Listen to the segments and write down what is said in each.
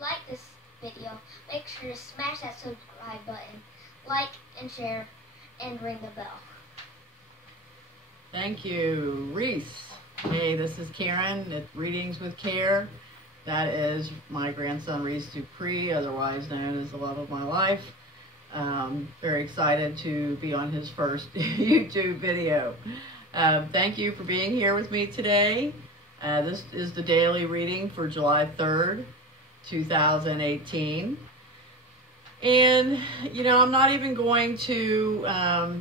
like this video, make sure to smash that subscribe button, like and share, and ring the bell. Thank you, Reese. Hey, this is Karen at Readings with Care. That is my grandson, Reese Dupree, otherwise known as the love of my life. Very excited to be on his first YouTube video. Thank you for being here with me today. This is the daily reading for July 3rd, 2018. And, I'm not even going to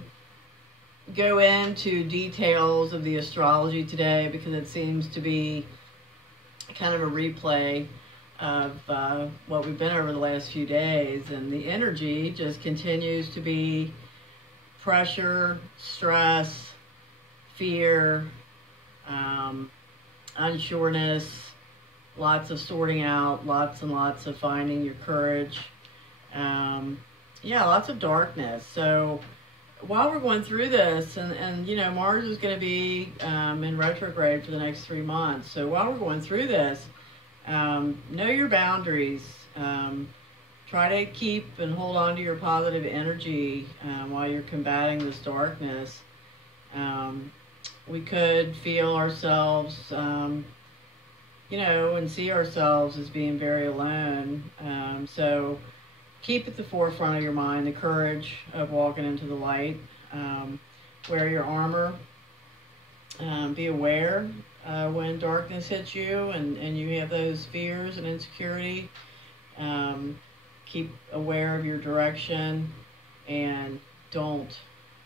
go into details of the astrology today because it seems to be kind of a replay of what we've been over the last few days, and the energy just continues to be pressure, stress, fear, unsureness, lots of sorting out, lots and lots of finding your courage, lots of darkness. So while we're going through this, and Mars is going to be in retrograde for the next 3 months. So while we're going through this, know your boundaries. Try to keep and hold on to your positive energy while you're combating this darkness. We could feel ourselves, and see ourselves as being very alone. So keep at the forefront of your mind the courage of walking into the light. Wear your armor. Be aware when darkness hits you and you have those fears and insecurity. Keep aware of your direction and don't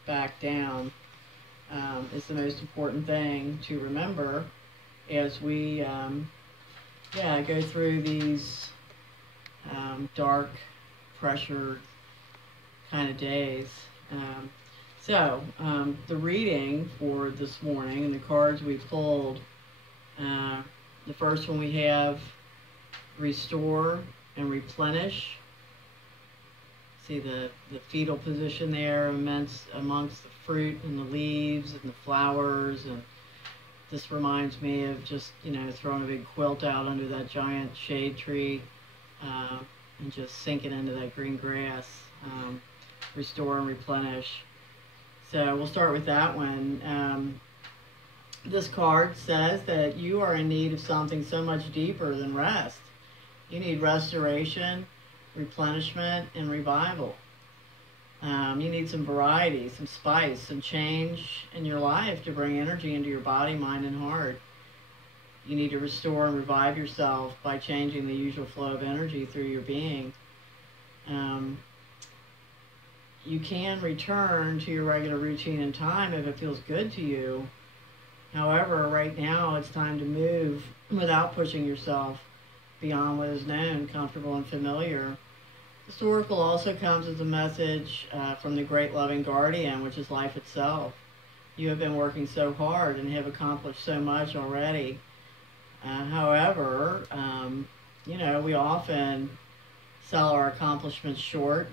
back down. It's the most important thing to remember as we go through these dark, pressured kind of days. The reading for this morning and the cards we pulled, the first one we have Restore and Replenish. See the fetal position there amongst the fruit and the leaves and the flowers, and this reminds me of just throwing a big quilt out under that giant shade tree and just sinking into that green grass. Restore and Replenish. So we'll start with that one. This card says that you are in need of something so much deeper than rest. You need restoration, replenishment, and revival. You need some variety, some spice, some change in your life to bring energy into your body, mind, and heart. You need to restore and revive yourself by changing the usual flow of energy through your being. You can return to your regular routine and time if it feels good to you. However, right now it's time to move without pushing yourself beyond what is known, comfortable, and familiar. This oracle also comes as a message from the great loving guardian, which is life itself. You have been working so hard and have accomplished so much already. However, we often sell our accomplishments short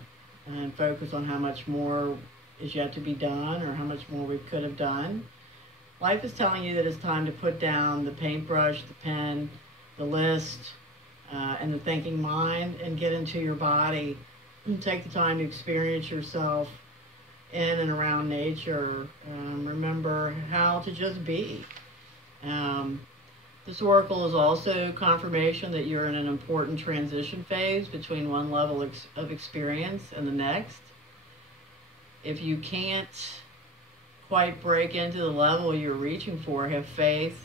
and focus on how much more is yet to be done or how much more we could have done. Life is telling you that it's time to put down the paintbrush, the pen, the list, and the thinking mind, and get into your body and take the time to experience yourself in and around nature. Remember how to just be. This oracle is also confirmation that you're in an important transition phase between one level of experience and the next. If you can't quite break into the level you're reaching for, have faith.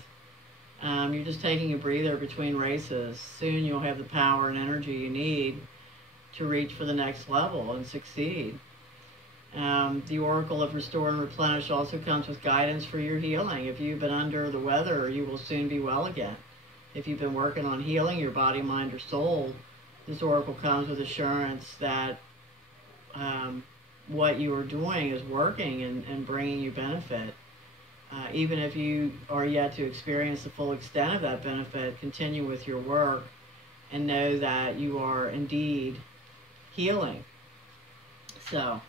You're just taking a breather between races. Soon you'll have the power and energy you need to reach for the next level and succeed. The oracle of Restore and Replenish also comes with guidance for your healing. If you've been under the weather, you will soon be well again. If you've been working on healing your body, mind, or soul, this oracle comes with assurance that what you are doing is working and bringing you benefit. Even if you are yet to experience the full extent of that benefit, continue with your work and know that you are indeed healing. So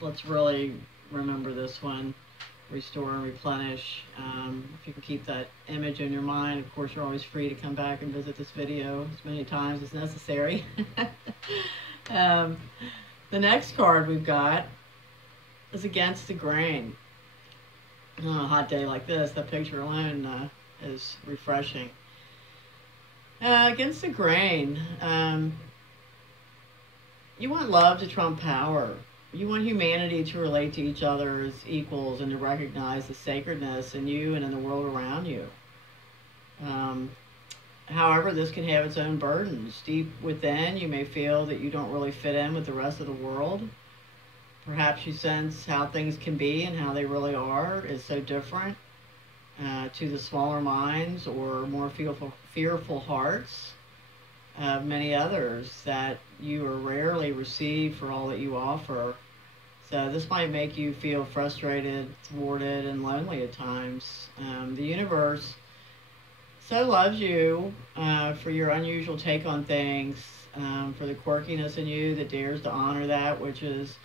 let's really remember this one. restore and replenish. If you can keep that image in your mind, of course, you're always free to come back and visit this video as many times as necessary. The next card we've got is Against the Grain. On a hot day like this, that picture alone is refreshing. Against the grain, you want love to trump power. You want humanity to relate to each other as equals and to recognize the sacredness in you and in the world around you. However, this can have its own burdens. Deep within, you may feel that you don't really fit in with the rest of the world. Perhaps you sense how things can be and how they really are is so different to the smaller minds or more fearful hearts of many others, that you are rarely received for all that you offer. So this might make you feel frustrated, thwarted, and lonely at times. The universe so loves you for your unusual take on things, for the quirkiness in you that dares to honor that which is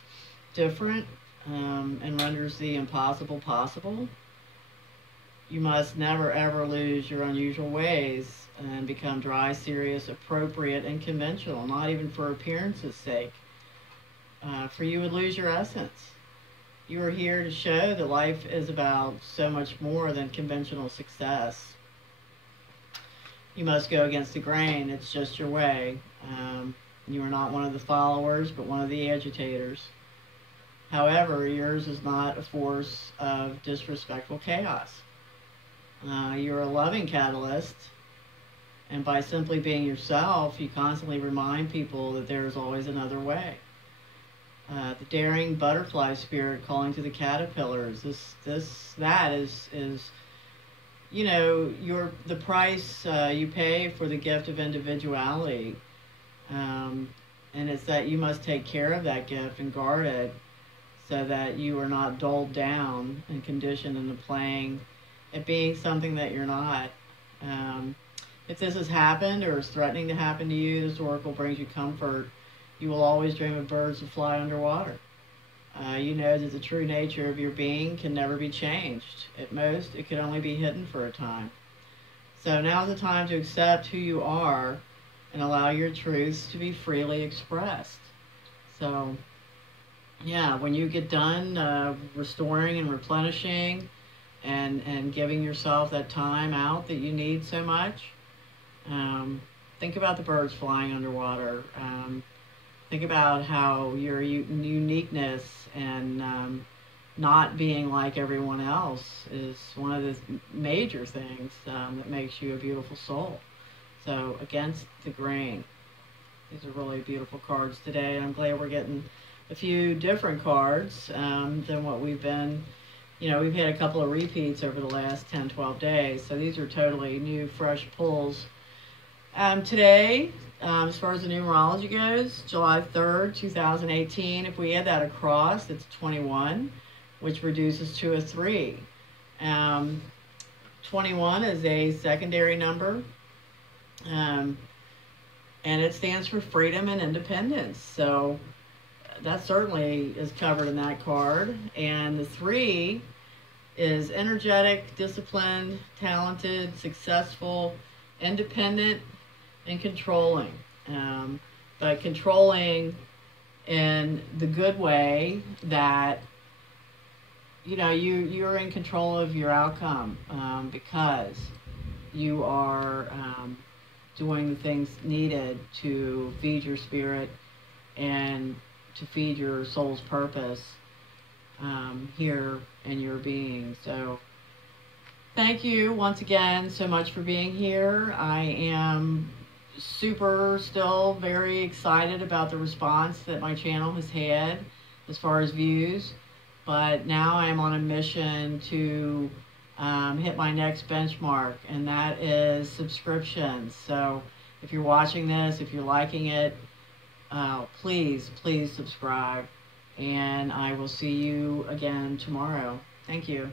different and renders the impossible possible. You must never ever lose your unusual ways and become dry, serious, appropriate, and conventional, not even for appearance's sake. For you would lose your essence. You are here to show that life is about so much more than conventional success. You must go against the grain. It's just your way. You are not one of the followers, but one of the agitators. However, yours is not a force of disrespectful chaos. You're a loving catalyst, and by simply being yourself, you constantly remind people that there is always another way. The daring butterfly spirit calling to the caterpillars. That is you know, the price you pay for the gift of individuality, and it's that you must take care of that gift and guard it, so that you are not dulled down and conditioned into playing at being something that you're not. If this has happened or is threatening to happen to you, this oracle brings you comfort. You will always dream of birds that fly underwater. You know that the true nature of your being can never be changed. At most, it could only be hidden for a time. So now is the time to accept who you are and allow your truths to be freely expressed. So, yeah, when you get done restoring and replenishing and giving yourself that time out that you need so much, think about the birds flying underwater. Think about how your uniqueness and not being like everyone else is one of the major things that makes you a beautiful soul. So, Against the Grain. These are really beautiful cards today, and I'm glad we're getting a few different cards than what we've been. You know, we've had a couple of repeats over the last 10, 12 days, so these are totally new, fresh pulls. Today, as far as the numerology goes, July 3rd, 2018, if we add that across, it's 21, which reduces to a 3. 21 is a secondary number, and it stands for freedom and independence. So that certainly is covered in that card. And the 3 is energetic, disciplined, talented, successful, independent, and controlling. But controlling in the good way that, you know, you're in control of your outcome because you are doing the things needed to feed your spirit and to feed your soul's purpose here in your being. So thank you once again so much for being here. I am still very excited about the response that my channel has had as far as views, but now I am on a mission to hit my next benchmark, and that is subscriptions. So if you're watching this, if you're liking it, please subscribe, and I will see you again tomorrow. Thank you.